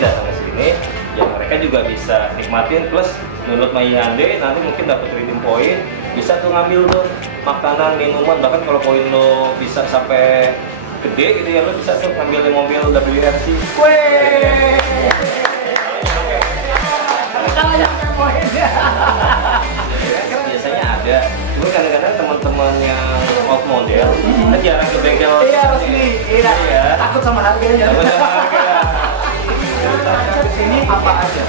datang ke sini, ya mereka juga bisa nikmatin plus download My Hyundai, nanti mungkin dapat redeem point, bisa tuh ngambil tuh makanan, minuman, bahkan kalau poin lo bisa sampai gede gitu ya, lo bisa tuh ngambil di mobil WRC. Weh. Kalau nyampe poinnya. Biasanya ada, cuma kadang-kadang teman-teman yang off model kan jarang ke bengkel. Iya resmi, iya. Takut sama harganya. Sama harga. Di sini apa aja?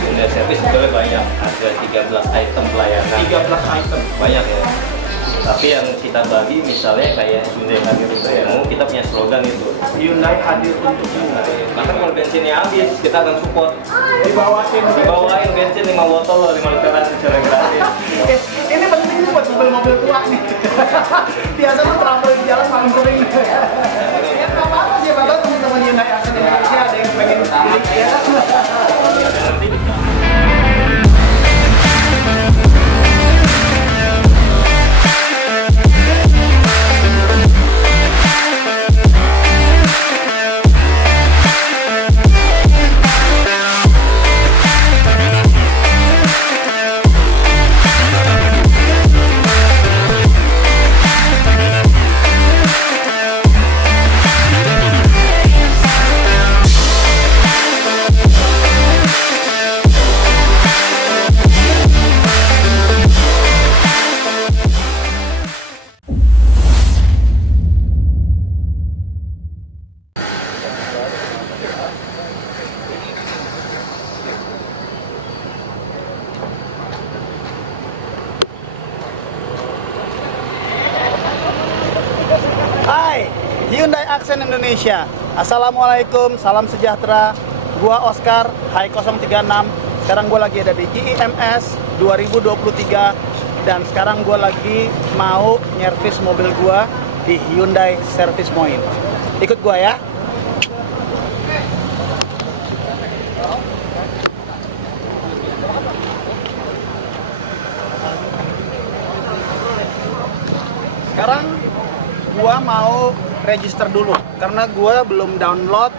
Hyundai Service sebetulnya banyak, ada 13 item pelayanan. 13 item. Banyak ya. Tapi yang kita bagi misalnya kayak Hyundai hadir itu ya, kita punya slogan itu. Hyundai hadir untuk Hyundai. Bahkan kalau bensinnya habis, kita akan support. Dibawain bensin 5 botol loh, 5 literan secara gratis. Ini penting nih buat mobil-mobil tua nih. Biasa tuh trouble di jalan paling sering. Ya nggak apa-apa sih, padahal teman-teman Hyundai Accent Indonesia ada yang pengen beli ya. Nanti Hai, Hyundai Accent Indonesia. Assalamualaikum, salam sejahtera. Gua Oscar, Hai 036. Sekarang gua lagi ada di IIMS 2023 dan sekarang gua lagi mau nyervis mobil gua di Hyundai Service Point. Ikut gua ya. Sekarang gua mau register dulu karena gua belum download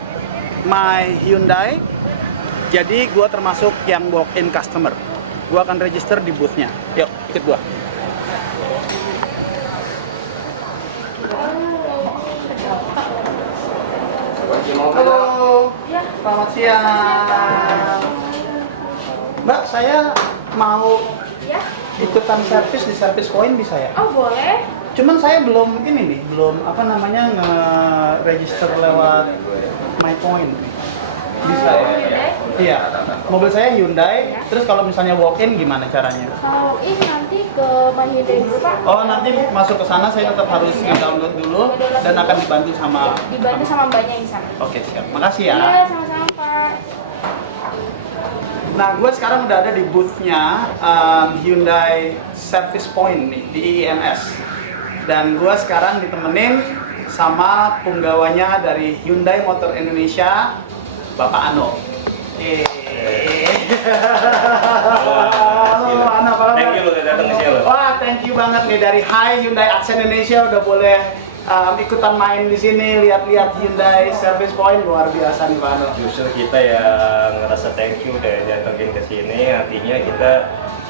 My Hyundai. Jadi gua termasuk yang walk-in customer. Gua akan register di boothnya. Yuk, ikut gua. Halo. Selamat siang. Mbak, saya mau Ya? ikutan servis di Service Point bisa ya? Oh boleh. Cuman saya belum ini nih, belum apa namanya nge-register lewat My Point. Bisa ya? Hyundai. Iya. Mobil saya Hyundai. Ya. Terus kalau misalnya walk-in gimana caranya? Kalau ini nanti ke My Hyundai dulu Pak. Oh, nanti masuk ke sana saya tetap harus nge-download dulu dan akan dibantu sama Dibantu sama mbaknya yang sana. Oke, siap. Makasih ya. Iya, sama-sama Pak. Nah, gue sekarang udah ada di booth-nya Hyundai Service Point nih di IIMS. Dan gue sekarang ditemenin sama punggawanya dari Hyundai Motor Indonesia, Bapak Ano. Halo, Ano, apa kabar? thank you udah datang ke sini. Wah, thank you banget nih dari Hai Hyundai Accent Indonesia udah boleh ikutan main di sini, lihat-lihat Hyundai Service Point. Luar biasa nih Pak Ano. Justru kita yang ngerasa thank you udah datangin ke sini, artinya kita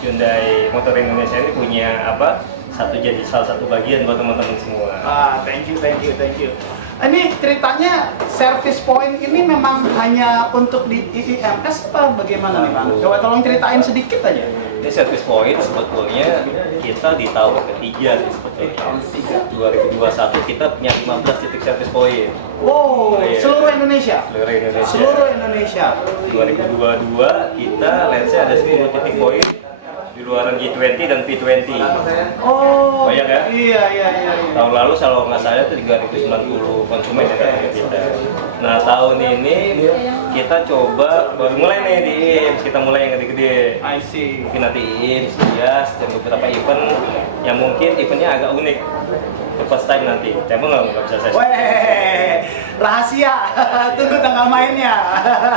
Hyundai Motor Indonesia ini punya apa? Jadi salah satu bagian buat teman-teman semua. Thank you. Ini ceritanya Service Point ini memang hanya untuk di IIMS apa bagaimana nih Pak? Coba tolong ceritain sedikit aja. Ini Service Point sebetulnya kita di tahun ketiga nih sebetulnya. 2021 kita punya 15 titik Service Point. Wow, Iya. seluruh Indonesia. Seluruh Indonesia. 2022 kita let's say ada 10 titik poin di luaran G20 dan P20. Oh, Banyak ya? Iya. Tahun lalu kalau nggak salah itu 390 konsumen yang datang ke kita. Nah tahun ini kita coba baru mulai nih di IIMS, kita mulai yang gede-gede. I see. Mungkin nanti IIMS, IAS, dan beberapa event yang mungkin eventnya agak unik. The first time nanti, cuma nggak bisa saya. Weh, rahasia. Tunggu tanggal mainnya.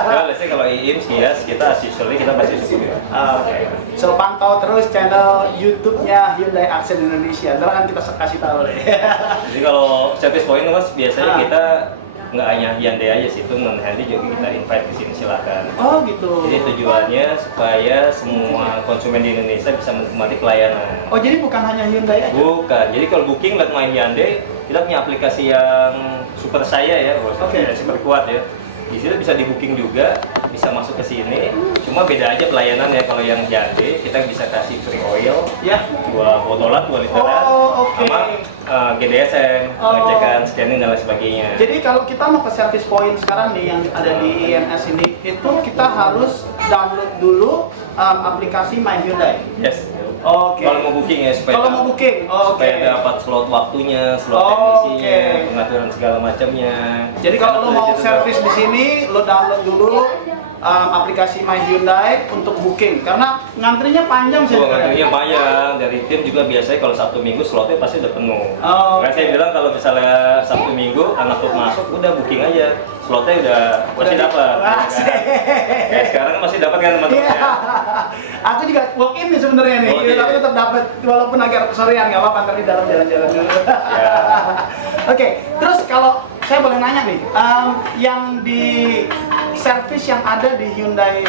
Ya, let's say kalau IIMS, IAS, kita usually kita masih support. Oke. So pantau terus channel YouTube-nya Hyundai Accent Indonesia. Ntar kan kita kasih tahu deh. Jadi kalau service point mas biasanya kita nggak hanya Hyundai aja sih, itu non Hyundai juga kita invite ke sini, silakan. Oh gitu. Jadi tujuannya supaya semua konsumen di Indonesia bisa menikmati pelayanan. Oh jadi bukan hanya Hyundai aja? Bukan, jadi kalau booking lihat My Hyundai, kita punya aplikasi yang super saya ya, super kuat ya. Di situ bisa di booking juga, bisa masuk ke sini. Cuma beda aja pelayanan ya, kalau yang Hyundai kita bisa kasih free oil, Ya. 2 botolan, 2 literan, Oh, oke. sama GDSM, pengecekan, scanning dan lain sebagainya. Jadi kalau kita mau ke service point sekarang nih yang ada di INS ini, itu kita harus download dulu aplikasi My Hyundai. Yes. Oke. Kalau mau booking ya supaya Kalau mau booking, oke. supaya dapat slot waktunya, slot Oh, teknisinya, oke. pengaturan segala macamnya. Jadi kalau lo mau Itu servis di sini, lo download dulu aplikasi My Hyundai untuk booking. Karena ngantrinya panjang sih. ngantrinya panjang, dari tim juga biasanya kalau Sabtu Minggu slotnya pasti udah penuh. Oh, Makanya saya bilang kalau misalnya Sabtu Minggu anak tuh masuk, udah booking aja, slotnya udah pasti dapat. Asik. Ya, sekarang kan masih dapat kan teman-teman Iya. ya. Aku juga walk in nih sebenarnya nih. Oh, iya. Tapi tetap dapat walaupun agak sorean nggak apa-apa, ntar di dalam jalan-jalan dulu. Ya. Oke, terus kalau saya boleh nanya nih, yang di service yang ada di Hyundai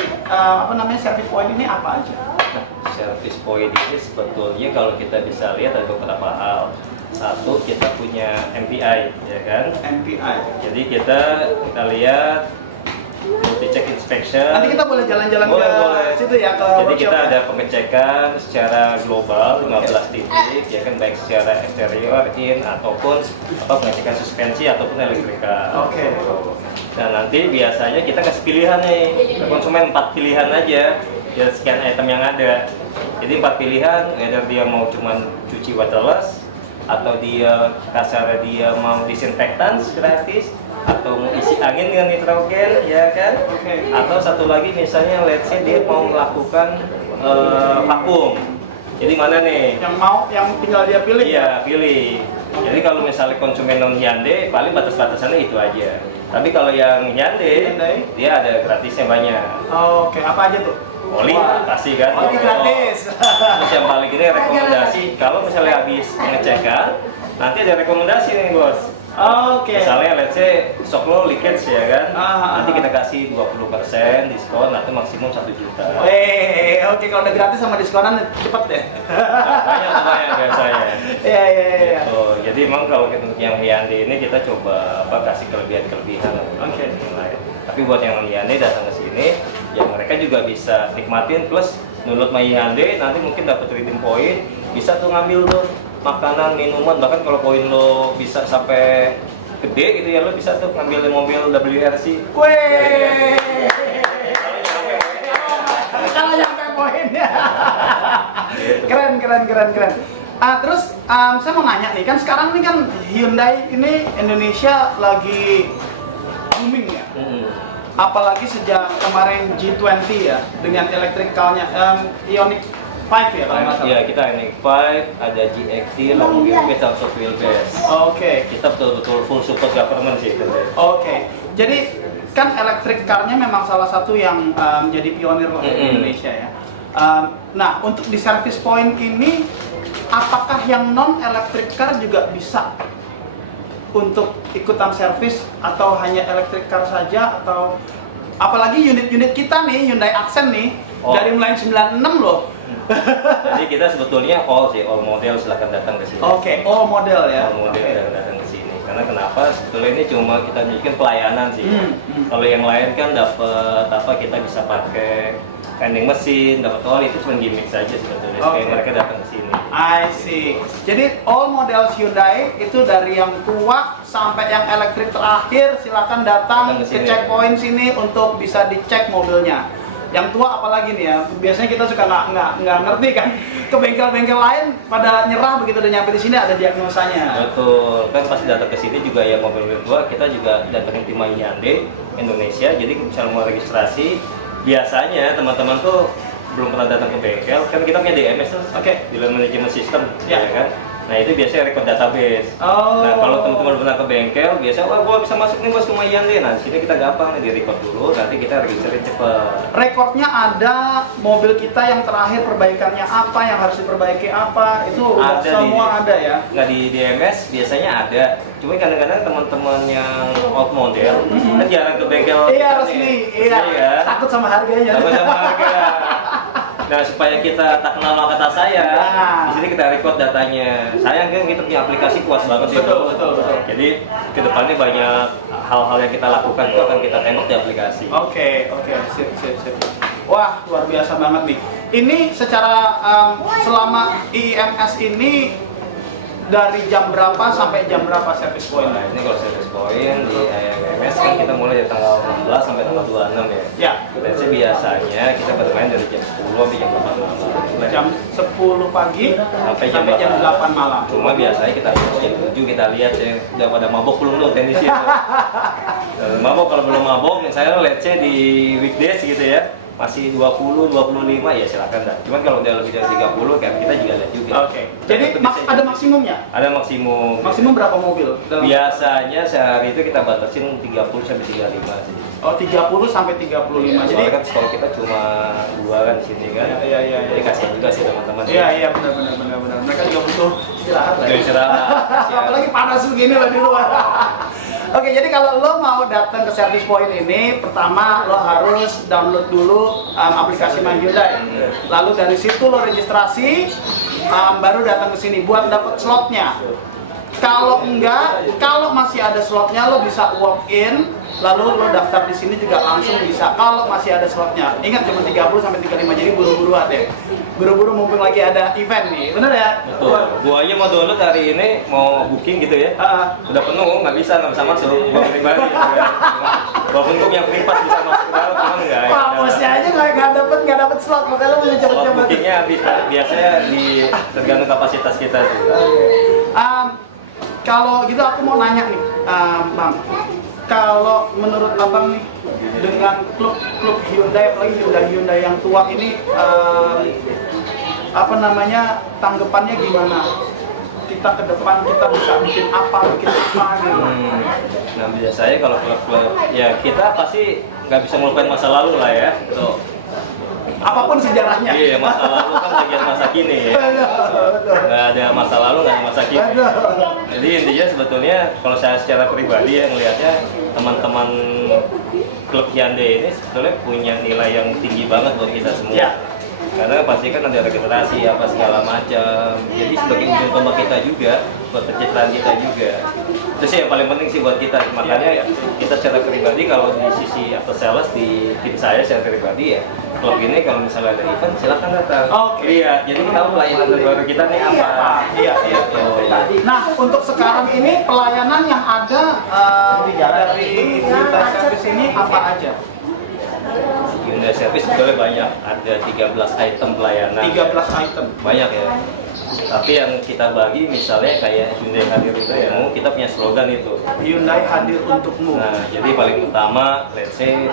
service point ini apa aja? Nah, service point ini sebetulnya kalau kita bisa lihat ada beberapa hal. Satu, kita punya MPI, ya kan? MPI. Jadi kita lihat multi check inspection. Nanti kita boleh jalan-jalan ke Boleh. situ ya, ke Jadi workshop kita ya? ada pengecekan secara global 15 titik, ya kan, baik secara eksterior, in ataupun pengecekan suspensi ataupun elektrikal. Oke. Nah nanti biasanya kita kasih pilihan nih ke konsumen, 4 pilihan aja dari sekian item yang ada. Jadi 4 pilihan, either dia mau cuman cuci waterless, atau dia kasar dia mau disinfektan gratis, atau mau isi angin dengan nitrogen, ya kan? Oke. Atau satu lagi misalnya let's say dia mau melakukan vakum. Jadi mana nih? Yang tinggal dia pilih. Iya, pilih. Jadi kalau misalnya konsumen non Hyundai, paling batas-batasannya itu aja. Tapi kalau yang Hyundai, dia ada gratisnya banyak. Oke, apa aja tuh? Oli pasti kan. Oli gratis. Terus yang paling ini rekomendasi, kalau misalnya habis pengecekan, nanti ada rekomendasi nih bos. Oke. Misalnya let's say sok lo leakage ya kan, nanti Ah. kita kasih 20% diskon atau maksimum 1 juta. Oke, kalau udah gratis sama diskonan cepet deh. Banyak biasanya. Iya. Gitu. Jadi emang kalau untuk yang Hyundai ini kita coba kasih kelebihan-kelebihan Oke. yang lain. Tapi buat yang non Hyundai datang ke sini, ya mereka juga bisa nikmatin plus download My Hyundai, nanti mungkin dapat redeem point, bisa tuh ngambil tuh makanan, minuman, bahkan kalau poin lo bisa sampai gede gitu ya, lo bisa tuh ngambil mobil WRC. Weh. Kalau nyampe poinnya. Keren. Terus saya mau nanya nih, kan sekarang nih kan Hyundai ini Indonesia lagi booming ya. Apalagi sejak kemarin G20 ya, dengan elektrikalnya Ioniq 5 ya kalau nggak salah. Iya, kita Ioniq 5, ada GXT, long wheelbase, dan short wheelbase. Oke. Kita betul-betul full support government sih itu. Oke, jadi kan electric car-nya memang salah satu yang jadi pionir lah di Indonesia ya. Nah, untuk di service point ini, apakah yang non electric car juga bisa untuk ikutan servis atau hanya electric car saja, atau apalagi unit-unit kita nih Hyundai Accent nih dari mulai 96 loh. Jadi kita sebetulnya all model, silahkan datang ke sini. Oke, all model ya. All model silahkan datang ke sini. Karena kenapa? Sebetulnya ini cuma kita tunjukin pelayanan sih. Kalau yang lain kan dapat kita bisa pakai vending mesin, dapat oli, itu cuma gimmick saja sebetulnya. Supaya mereka datang ke sini. I see. Jadi all model Hyundai itu dari yang tua sampai yang elektrik terakhir, silakan datang ke checkpoint sini untuk bisa dicek mobilnya. Yang tua apalagi nih ya, biasanya kita suka nggak ngerti kan, ke bengkel-bengkel lain pada nyerah begitu udah nyampe di sini ada diagnosanya. Betul, kan pasti datang ke sini juga ya mobil tua, kita juga datangin tim My Hyundai Indonesia. Jadi misalnya mau registrasi, biasanya teman-teman tuh belum pernah datang ke bengkel, kan kita punya DMS tuh, Dealer Management System, ya kan? Nah itu biasanya record database. Nah kalau teman-teman pernah ke bengkel, biasanya gua bisa masuk nih bos ke My Hyundai. Nah sini kita gampang nih, di record dulu, nanti kita registerin cepet. Rekornya ada, mobil kita yang terakhir perbaikannya apa, yang harus diperbaiki apa, itu Ada semua ada ya. Nggak di DMS biasanya ada, Cuma kadang-kadang teman-teman yang old model kan jarang ke bengkel. Iya kita resmi, nih. iya. Iya. Takut sama harganya. Takut sama harga. Nah, supaya kita tak kenal maka kata saya, Nah. di sini kita record datanya. Sayang kan kita punya aplikasi puas banget itu. Betul. Jadi kedepannya banyak hal-hal yang kita lakukan itu akan kita tengok di aplikasi. Oke, sip. Wah, luar biasa banget nih. Ini secara selama IIMS ini dari jam berapa sampai jam berapa service point? Nah, ini kalau service point di IIMS kan kita mulai dari tanggal 16 sampai tanggal 26 ya. Ya. Dan biasanya kita bermain dari jam 10 sampai jam 8 malam. Jam 10 pagi Sampai jam jam 8 malam. Cuma biasanya kita jam 7 kita lihat ya udah pada mabok belum tuh tenisnya. Mabok, kalau belum mabok misalnya let's say di weekdays gitu ya masih 20, 25 ya silakan dah. Cuman kalau udah lebih dari 30 kan kita juga lihat juga. Oke. Jadi ada maksimumnya? Ada maksimum. Maksimum berapa mobil? Biasanya sehari itu kita batasin 30 sampai 35 sih. Oh, 30 sampai 35. Jadi Soalnya kan store kita cuma 2 kan di sini kan. Iya. Jadi kasihan juga sih teman-teman. Iya, benar. Mereka juga butuh istirahat lah. Jadi istirahat. Apalagi panas begini lah di luar. Oke, jadi kalau lo mau datang ke service point ini, pertama lo harus download dulu aplikasi My Hyundai. Lalu dari situ lo registrasi, baru datang ke sini buat dapat slotnya. Kalau enggak, kalau masih ada slotnya lo bisa walk in, lalu lo daftar di sini juga langsung bisa. Kalau masih ada slotnya, ingat cuma 30 sampai 35, jadi buru-buru deh. Buru-buru mumpung lagi ada event nih, bener ya? Betul. Gua aja mau download hari ini, mau booking gitu ya. Udah penuh, nggak bisa masuk. Gua pribadi. Walaupun gua punya privat bisa masuk ke dalam, cuman nggak. Wah, bosnya aja nggak dapet slot, makanya lo punya Slot cepet-cepet. bookingnya biasanya tergantung kapasitas kita sih. Kalau gitu aku mau nanya nih, Bang. Kalau menurut Abang nih, dengan klub Hyundai, apalagi Hyundai yang tua ini, tanggapannya gimana? Kita ke depan kita bisa bikin apa gitu? Nah biasanya kalau klub-klub ya kita pasti nggak bisa melupain masa lalu lah ya. Tuh. Apapun sejarahnya. Iya, masa lalu kan bagian masa kini ya. Nggak ada masa lalu, nggak ada masa kini. Jadi intinya sebetulnya kalau saya secara pribadi ya ngelihatnya teman-teman klub Hyundai ini sebetulnya punya nilai yang tinggi banget buat kita semua. Ya. Karena pasti kan ada regenerasi apa segala macam. Jadi sebagai ujung tombak kita juga, buat pencitraan kita juga. Itu sih yang paling penting sih buat kita. Makanya kita secara pribadi kalau di sisi after sales di tim saya secara pribadi ya klub ini kalau misalnya ada event silakan datang. Oke. Iya, jadi tahu pelayanan terbaru kita nih apa. Iya. Nah, untuk sekarang ini pelayanan yang ada dari Hyundai Service ini apa aja? Hyundai Service sebetulnya banyak, ada 13 item pelayanan. 13 item. Banyak ya. Tapi yang kita bagi misalnya kayak Hyundai hadir itu ya, kita punya slogan itu. Hyundai hadir untukmu. Nah, jadi paling utama, let's say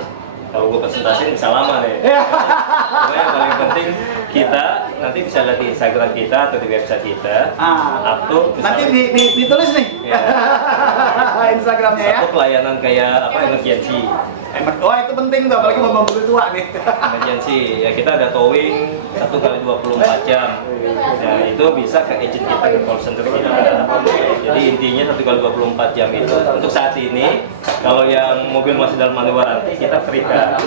kalau gue presentasiin bisa lama nih. Cuma yang paling penting kita nanti bisa lihat di Instagram kita atau di website kita. Atau Nanti ditulis nih. Ya. Instagramnya ya. Satu pelayanan kayak emergency. Oh, itu penting tuh, apalagi mau mobil tua nih. Emergency, ya kita ada towing 1x24 jam. Nah itu bisa ke agent kita, ke call center kita. Jadi intinya 1x24 jam itu untuk saat ini kalau yang mobil masih dalam under warranty kita free kan.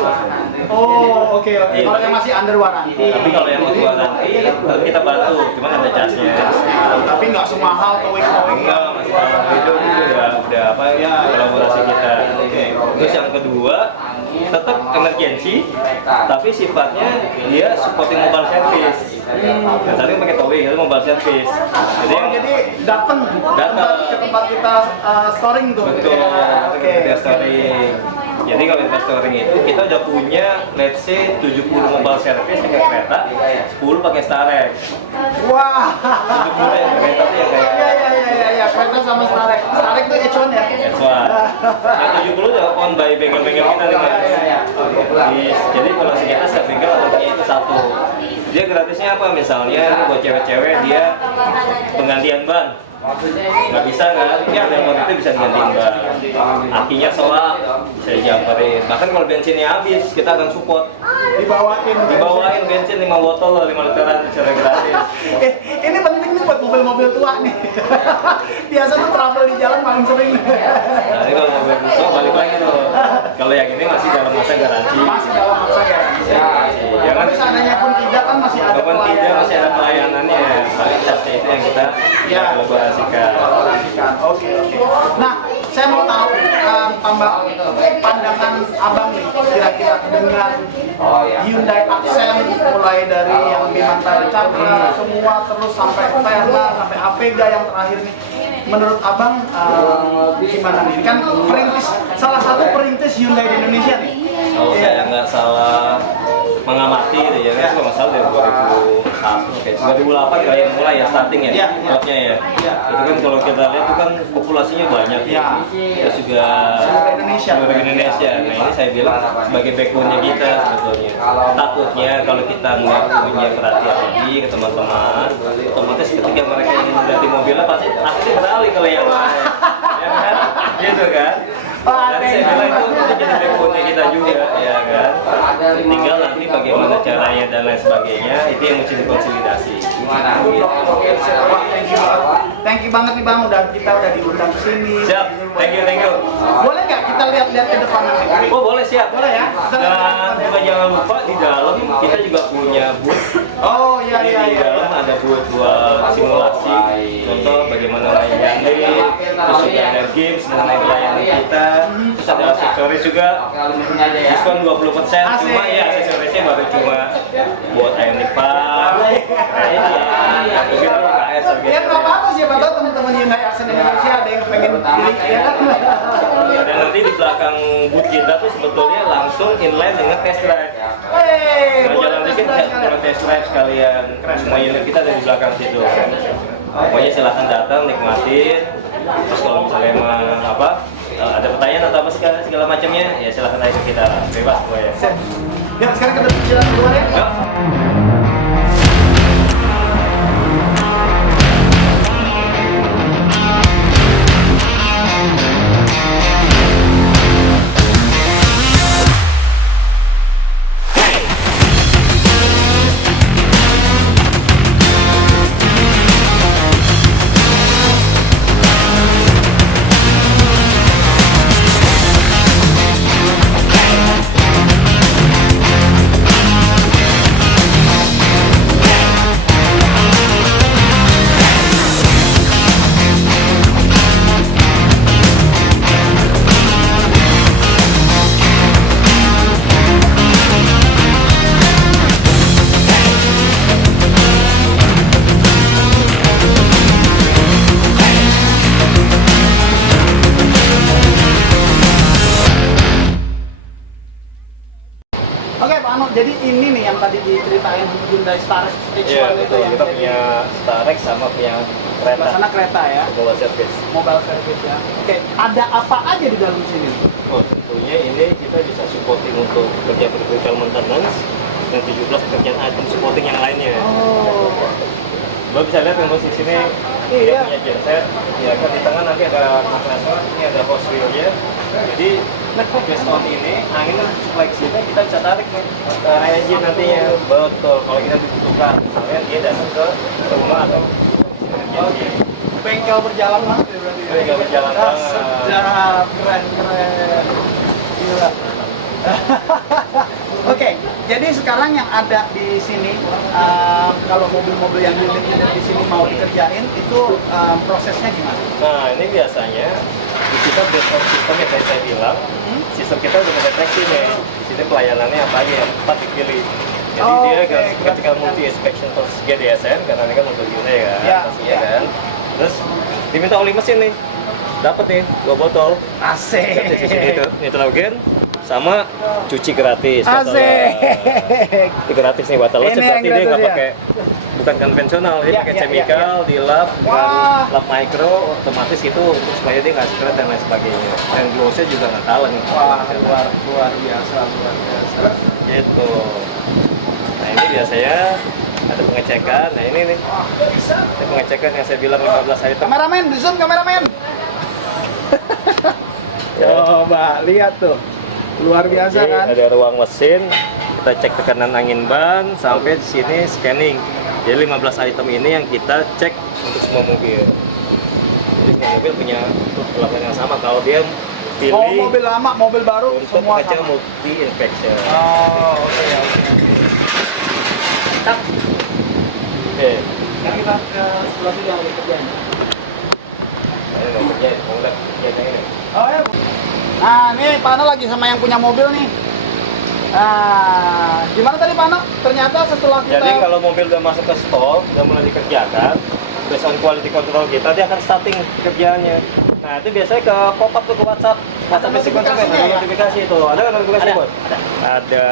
Oh, oke. Kalau yang masih under warranty. Tapi kalau yang masih warranty kita bantu, cuma ada charge-nya. Tapi nggak semahal towing. Enggak, masih itu udah apa ya kolaborasi kita. Terus yang kedua tetap emergency, tapi sifatnya dia supporting mobile service. Yang tadi pakai towing, itu mobile service. Jadi datang ke tempat kita storing tuh. Betul, kita storing. Jadi kalau kita storing itu kita udah punya let's say 70 mobile service pakai kereta, 10 pakai Starek. Wah. 70 yang kereta tuh ya kayak Iya, kereta sama Starek. Starek tuh H1 ya? H1. Yang 70 udah on by bengkel-bengkel kita nih. Jadi kalau kita setiap bengkel punya itu satu. Dia gratisnya apa? Misalnya buat cewek-cewek dia penggantian ban. Nggak bisa kan? Ya, yang waktu itu bisa digantiin ban. Akinya soak, bisa dijamperin. Bahkan kalau bensinnya habis, kita akan support. Dibawain Dibawain bensin 5 botol, 5 literan secara gratis. Ini penting nih buat mobil-mobil tua nih. Biasa tuh travel di jalan paling sering. Nah, ini kalau mobil rusak balik lagi tuh. Kalau yang ini masih dalam masa garansi. Masih dalam masa garansi. Ya kan? Tapi seandainya pun tidak kan masih ada Kapan tidak pelayanan. masih ada pelayanannya. Paling catnya itu yang kita Ya. kolaborasikan. Oke. Nah, saya mau tahu tambah pandangan abang nih kira-kira dengan Hyundai Accent mulai dari yang Bimantara Cakra semua terus sampai Verna sampai Avega yang terakhir nih. Menurut abang gimana nih? Kan perintis salah satu perintis Hyundai di Indonesia nih. Kalau saya nggak salah mengamati gitu ya, kan kalau nggak salah dari 2001, kayak 2008 kali yang mulai ya starting ya, Iya. klubnya ya. Itu kan kalau kita lihat itu kan populasinya banyak Iya. Terus juga Seluruh Indonesia. seluruh Indonesia. Nah ini saya bilang sebagai backbone-nya kita sebetulnya. Takutnya kalau kita nggak punya perhatian lagi ke teman-teman, otomatis ketika mereka ingin mengganti mobilnya pasti beralih ke yang lain. Ya kan? Gitu kan? Dan saya bilang itu jadi backbone-nya kita juga, ya kan? Tinggal nanti bagaimana caranya dan lain sebagainya, itu yang mesti dikonsolidasi. Thank you banget nih bang, kita udah diundang ke sini. Siap, thank you. Boleh nggak kita lihat-lihat ke depan nanti? Oh boleh, siap. Boleh ya? Dan juga jangan lupa di dalam kita juga punya booth. Oh iya. Di dalam ada booth buat simulasi, contoh bagaimana main gandeng, terus juga ada games mengenai pelayanan kita, terus ada aksesoris juga, diskon 20%. Cuma ya aksesorisnya baru cuma buat ayam nipah, mungkin KS Ya nggak apa-apa, siapa tahu teman-teman Hyundai Accent Indonesia ada yang pengen beli ya kan? Dan nanti di belakang booth kita tuh sebetulnya langsung inline dengan test drive. Nah, jalan dikit kalau test drive sekalian, semua unit kita ada di belakang situ. Pokoknya silahkan datang, nikmatin. Terus kalau misalnya emang ada pertanyaan atau apa segala macamnya, ya silahkan tanya ke kita, bebas pokoknya. Ya sekarang kita jalan keluar ya. Yuk. Oke Pak Ano, jadi ini nih yang tadi diceritain Hyundai Starex H1 Iya itu betul, yang kita punya Starex sama punya kereta. sana kereta ya, Mobile service. mobile service ya. Oke, ada apa aja di dalam sini? Oh, tentunya ini kita bisa supporting untuk kerja vehicle maintenance dan 17 pekerjaan item supporting yang lainnya. Oh, Lo bisa lihat yang posisi sini Iya. dia punya genset, ya kan di tengah nanti ada kompresor, ini ada hose wheel-nya. Jadi based on ini angin supply ke sini kita bisa tarik nih ke area engine nantinya. Betul, kalau kita dibutuhkan, misalnya dia datang ke rumah atau engine. bengkel berjalan banget ya berarti. Bengkel berjalan banget. Sedap, keren. Gila. Oke, jadi sekarang yang ada di sini, kalau mobil-mobil yang unit-unit di sini mau dikerjain, itu prosesnya gimana? Nah, ini biasanya di kita based on sistem yang tadi saya bilang, sistem kita udah mendeteksi nih, di sini pelayanannya apa aja yang tepat dipilih. Jadi Oh, dia oke. ketika multi inspection plus GDSN, karena ini kan mobil Hyundai ya, Ya, pastinya ya. kan. Terus diminta oli mesin nih, dapat nih 2 botol. Asik. Nitrogen sama cuci gratis. Asik. Itu gratis nih batal. Ini yang Berarti dia gratis nggak ya? pakai, bukan konvensional, dia Ya, pakai ya, chemical ya, ya. di lab, Wah. lab micro, otomatis itu untuk supaya dia nggak sekret dan lain sebagainya. Dan glossnya juga nggak kalah nih. Wah, luar biasa. Gitu. Nah ini biasanya ada pengecekan. Nah ini nih, ini pengecekan yang saya bilang 15 hari Kameramen, di zoom kameramen. Coba lihat tuh, luar biasa Jadi kan? ada ruang mesin, kita cek tekanan angin ban sampai di sini scanning. Jadi 15 item ini yang kita cek untuk semua mobil. Jadi semua mobil punya perlakuan yang sama. Kalau dia pilih Oh, mobil lama, mobil baru, untuk semua kaca sama. multi inspection. Oh, oke. Kak, Oke. sekarang kita ke sebelah sini yang lagi kerjaan. Ini mau kerjain, mau lihat kerjanya ini. Oh ya. Nah, nih Pak Ano lagi sama yang punya mobil nih. Nah, gimana tadi Pak Ano? Ternyata setelah kita Jadi kalau mobil udah masuk ke stall, udah mulai dikerjakan, based on quality control kita, dia akan starting kerjaannya. Nah itu biasanya ke pop up tuh ke WhatsApp, WhatsApp basic konsumen, notifikasinya ada ya? notifikasi itu. Ada nggak notifikasi Ada, buat? Ada.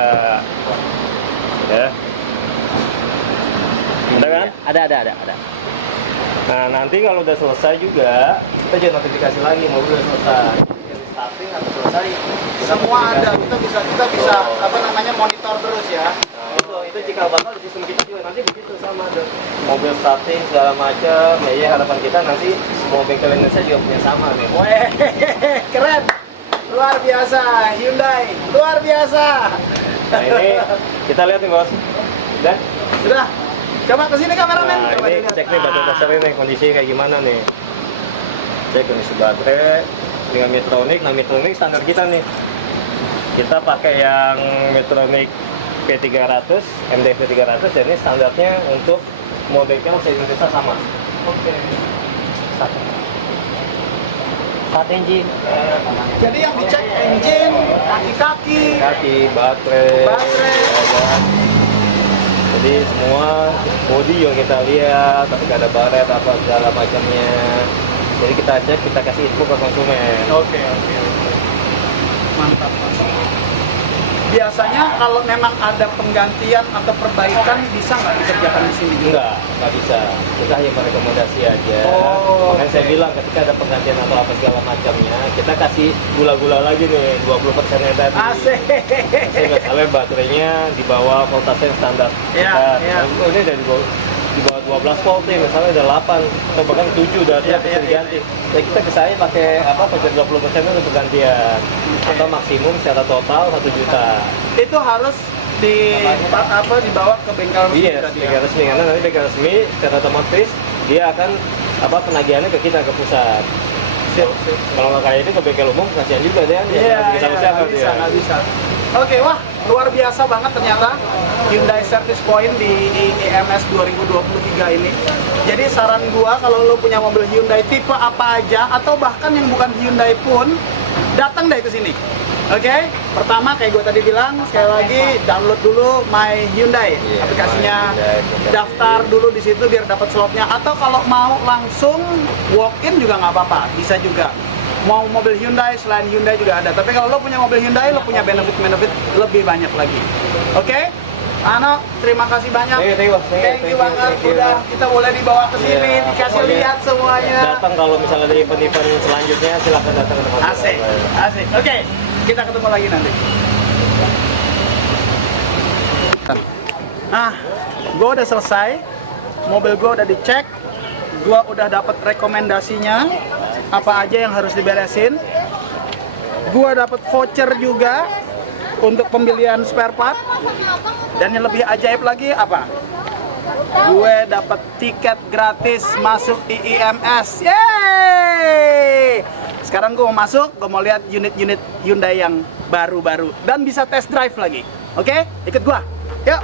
Ya. Ada kan? Ada. Nah nanti kalau udah selesai juga, kita juga notifikasi lagi mobil udah selesai. Jadi starting atau selesai. kita semua ada, notifikasi. kita bisa Oh. apa namanya monitor terus ya. Nah, itu cikal bakal di sistem kita juga nanti begitu sama ada mobil starting segala macam. Ya harapan kita nanti semua bengkel Indonesia juga punya sama nih. Weh, keren. Luar biasa, Hyundai. Luar biasa. Nah ini kita lihat nih bos. Udah? Sudah. Coba ke sini kameramen. Nah Coba ini dilihat. cek nih baterai dasar ini kondisinya kayak gimana nih. Cek kondisi baterai dengan Medtronic. Nah Medtronic standar kita nih. Kita pakai yang Medtronic P300, MDF P300 dan ini standarnya untuk modelnya se-Indonesia sama. Oke. Start engine. Jadi yang dicek engine, kaki-kaki, Kaki, baterai, Baterai. ya kan? Jadi semua body yang kita lihat, tapi ada baret apa segala macamnya. Jadi kita cek, kita kasih info ke konsumen. Oke. Mantap. Biasanya kalau memang ada penggantian atau perbaikan bisa nggak dikerjakan di sini juga? Nggak bisa. Kita hanya merekomendasi aja. Oh, Makanya saya oke. bilang ketika ada penggantian atau apa segala macamnya, kita kasih gula-gula lagi nih, 20%-nya tadi. Asik. Sehingga misalnya baterainya di bawah voltase yang standar. Iya, iya. Oh, ini udah di bawah 12 volt nih, misalnya udah 8 atau bahkan 7 udah Iya, bisa iya, diganti. Ya kita bisa aja pakai apa pakai 20% untuk pergantian. Oke. Atau maksimum secara total 1 juta. Itu harus dibawa ke bengkel resmi Iya, tadi ya? bengkel resmi karena nanti bengkel resmi secara otomatis dia akan penagihannya ke kita ke pusat. Sip. Kalau nggak kayak itu ke bengkel umum kasihan juga deh. Iya, siapa nggak bisa, nggak bisa. Oke, wah luar biasa banget ternyata Hyundai Service Point di IMS 2023 ini. Jadi saran gua kalau lo punya mobil Hyundai tipe apa aja atau bahkan yang bukan Hyundai pun datang deh ke sini. Oke, pertama kayak gue tadi bilang, sekali lagi download dulu My Hyundai Iya, aplikasinya, My Hyundai. daftar dulu di situ biar dapat slotnya. Atau kalau mau langsung walk in juga nggak apa-apa, bisa juga. Mau mobil Hyundai, selain Hyundai juga ada. Tapi kalau lo punya mobil Hyundai, lo punya benefit-benefit lebih banyak lagi. Oke? Ano, terima kasih banyak. Thank you banget. Udah kita boleh dibawa ke sini, Iya, dikasih pokoknya lihat semuanya. Datang kalau misalnya ada event-event selanjutnya silahkan datang ke tempat Asik, asik. Oke, kita ketemu lagi nanti. Nah, gue udah selesai. Mobil gue udah dicek. Gue udah dapat rekomendasinya. Apa aja yang harus diberesin. Gue dapat voucher juga untuk pembelian spare part. Dan yang lebih ajaib lagi apa? Gue dapat tiket gratis masuk IIMS. Yeay! Sekarang gue mau masuk, gue mau lihat unit-unit Hyundai yang baru-baru dan bisa test drive lagi. Oke? Ikut gue. Yuk.